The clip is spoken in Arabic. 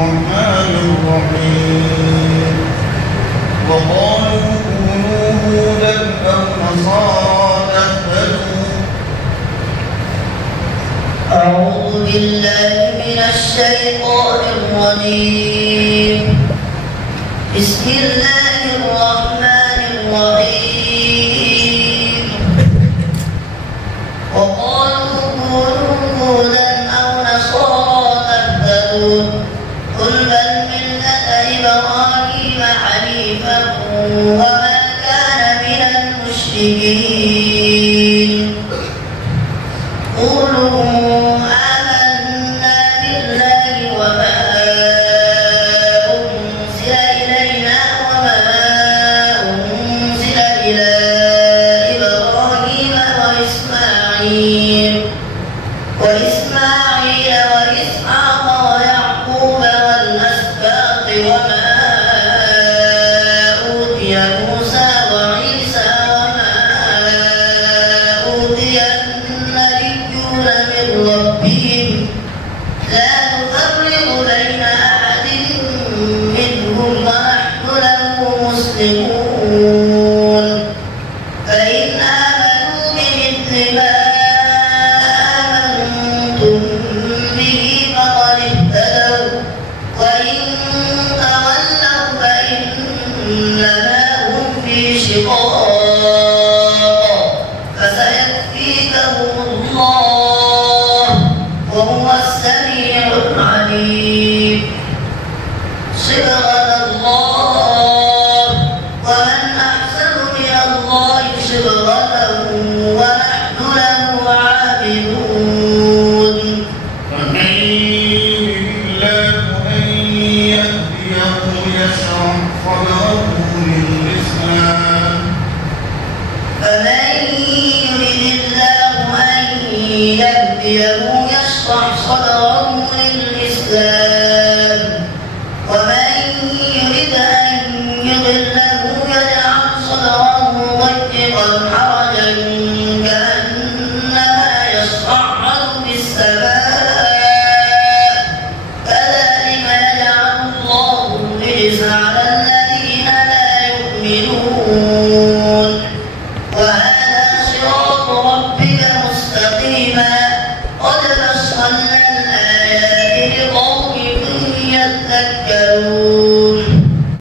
الرحمن الرحيم وقالوا كونوا هودا أو نصارى تهتدوا أعوذ بالله من الشيطان الرجيم بسم الله الرحمن الرحيم وقالوا كونوا هودا أو نصارى تهتدوا قل بل ملة إبراهيم حنيفا وما كان من المشركين قولوا آمنا بالله وما أنزل إلينا وما أنزل إلى إبراهيم وإسماعيل وإسحاق ويعقوب والأسباط وما أوتي موسى وعيسى وما أوتي النبيون من ربهم لا نفرق بين أحد منهم ونحن له مسلمون فإن آمنوا بمثل ما آمنتم به فقد اهتدوا وإن تولوا فإنما هم في شقاق فسيكفيكهم الله وهو السميع العليم صبغة الله ومن أحسن من الله صبغة ونحن له عابدون فمن يرد الله أن يهديه يشرح صدره للإسلام فمن يرد الله أن يهديه يشرح صدره للإسلام ومن يرد أن يضل